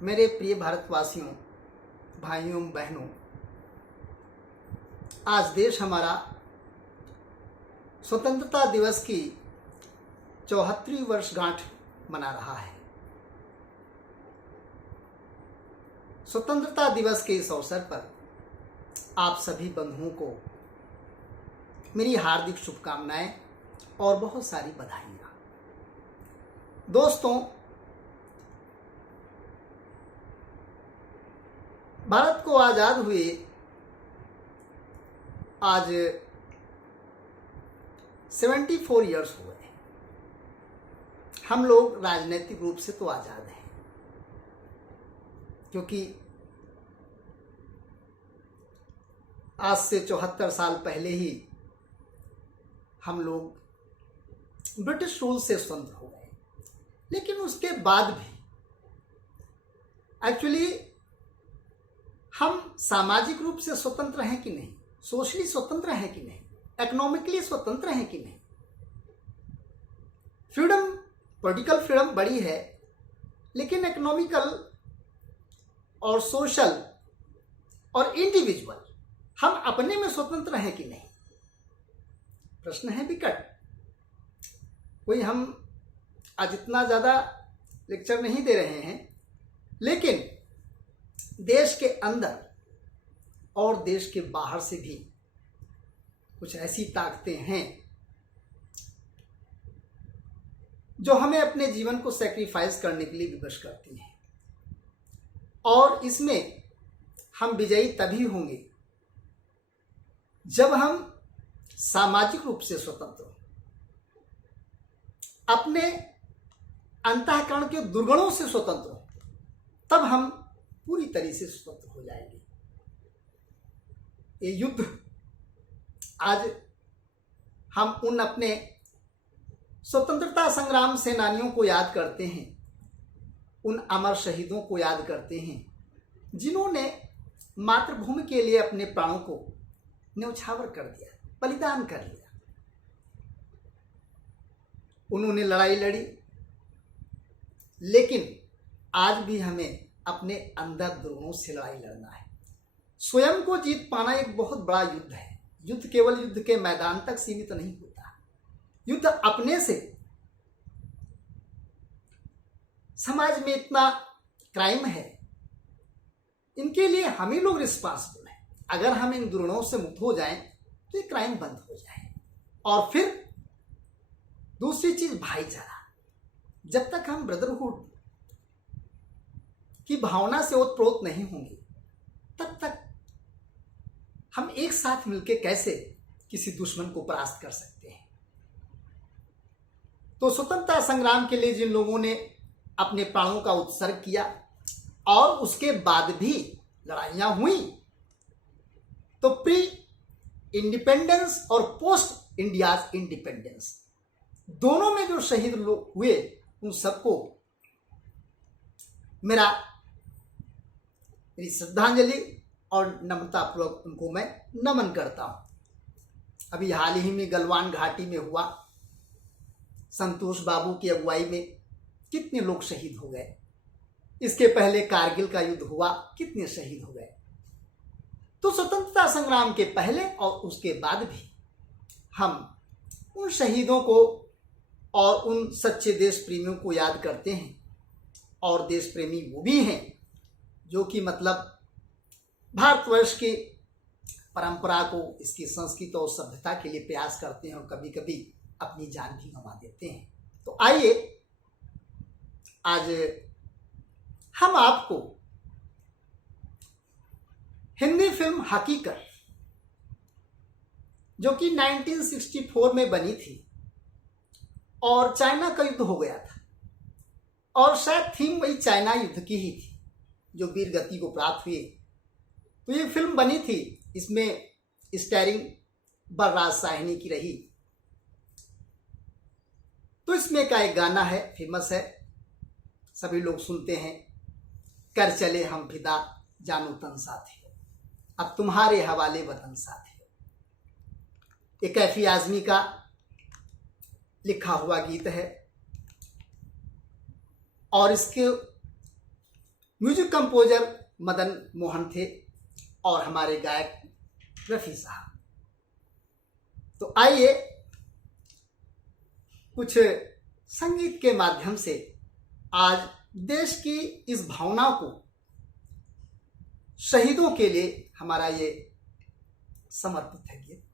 मेरे प्रिय भारतवासियों, भाइयों बहनों, आज देश हमारा स्वतंत्रता दिवस की 74वीं वर्षगांठ मना रहा है। स्वतंत्रता दिवस के इस अवसर पर आप सभी बंधुओं को मेरी हार्दिक शुभकामनाएं और बहुत सारी बधाइयाँ। दोस्तों, भारत को आज़ाद हुए आज 74 ईयर्स हुए। हम लोग राजनीतिक रूप से तो आज़ाद हैं, क्योंकि आज से 74 साल पहले ही हम लोग ब्रिटिश रूल से स्वतंत्र हो गए। लेकिन उसके बाद भी एक्चुअली हम सामाजिक रूप से स्वतंत्र हैं कि नहीं, सोशली स्वतंत्र हैं कि नहीं, इकोनॉमिकली स्वतंत्र हैं कि नहीं। फ्रीडम, पॉलिटिकल फ्रीडम बड़ी है, लेकिन इकोनॉमिकल और सोशल और इंडिविजुअल हम अपने में स्वतंत्र हैं कि नहीं, प्रश्न है विकट। कोई हम आज इतना ज़्यादा लेक्चर नहीं दे रहे हैं, लेकिन देश के अंदर और देश के बाहर से भी कुछ ऐसी ताकतें हैं जो हमें अपने जीवन को सैक्रिफाइस करने के लिए विवश करती हैं, और इसमें हम विजयी तभी होंगे जब हम सामाजिक रूप से स्वतंत्र हो, अपने अंतःकरण के दुर्गुणों से स्वतंत्र हो, तब हम पूरी तरह से स्वतंत्र हो जाएंगे। ये युद्ध आज हम उन अपने स्वतंत्रता संग्राम सेनानियों को याद करते हैं, उन अमर शहीदों को याद करते हैं, जिन्होंने मातृभूमि के लिए अपने प्राणों को न्यौछावर कर दिया, बलिदान कर लिया। उन्होंने लड़ाई लड़ी, लेकिन आज भी हमें अपने अंदर दुर्गुणों से लड़ाई लड़ना है। स्वयं को जीत पाना एक बहुत बड़ा युद्ध है। युद्ध केवल युद्ध के मैदान तक सीमित नहीं होता। युद्ध अपने से। समाज में इतना क्राइम है, इनके लिए हम ही लोग रिस्पांसिबल हैं। अगर हम इन दुर्गुणों से मुक्त हो जाएं तो ये क्राइम बंद हो जाए। और फिर दूसरी चीज, भाईचारा। जब तक हम ब्रदरहुड की भावना से ओतप्रोत नहीं होंगे, तब तक हम एक साथ मिलकर कैसे किसी दुश्मन को परास्त कर सकते हैं। तो स्वतंत्रता संग्राम के लिए जिन लोगों ने अपने प्राणों का उत्सर्ग किया और उसके बाद भी लड़ाइयां हुई, तो प्री इंडिपेंडेंस और पोस्ट इंडियाज इंडिपेंडेंस दोनों में जो शहीद लोग हुए, उन सबको मेरी श्रद्धांजलि और नम्रतापूर्वक उनको मैं नमन करता हूं। अभी हाल ही में गलवान घाटी में हुआ, संतोष बाबू की अगुवाई में कितने लोग शहीद हो गए। इसके पहले कारगिल का युद्ध हुआ, कितने शहीद हो गए। तो स्वतंत्रता संग्राम के पहले और उसके बाद भी हम उन शहीदों को और उन सच्चे देश प्रेमियों को याद करते हैं। और देश प्रेमी वो भी हैं जो कि मतलब भारतवर्ष की परंपरा को, इसकी संस्कृति और सभ्यता के लिए प्रयास करते हैं और कभी कभी अपनी जान भी गंवा देते हैं। तो आइए आज हम आपको हिंदी फिल्म हकीकत, जो कि 1964 में बनी थी और चाइना का युद्ध हो गया था, और शायद थीम वही चाइना युद्ध की ही थी जो वीर गति को प्राप्त हुई। तो ये फिल्म बनी थी, इसमें स्टारिंग बलराज साहनी की रही। तो इसमें का एक गाना है, फेमस है, सभी लोग सुनते हैं, कर चले हम फिदा जानो तन साथियों, अब तुम्हारे हवाले वतन साथियों। ये कैफी आजमी का लिखा हुआ गीत है और इसके म्यूजिक कंपोजर मदन मोहन थे और हमारे गायक रफ़ी साहब। तो आइए कुछ संगीत के माध्यम से आज देश की इस भावना को, शहीदों के लिए हमारा ये समर्पित है गीत।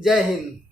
जय हिंद।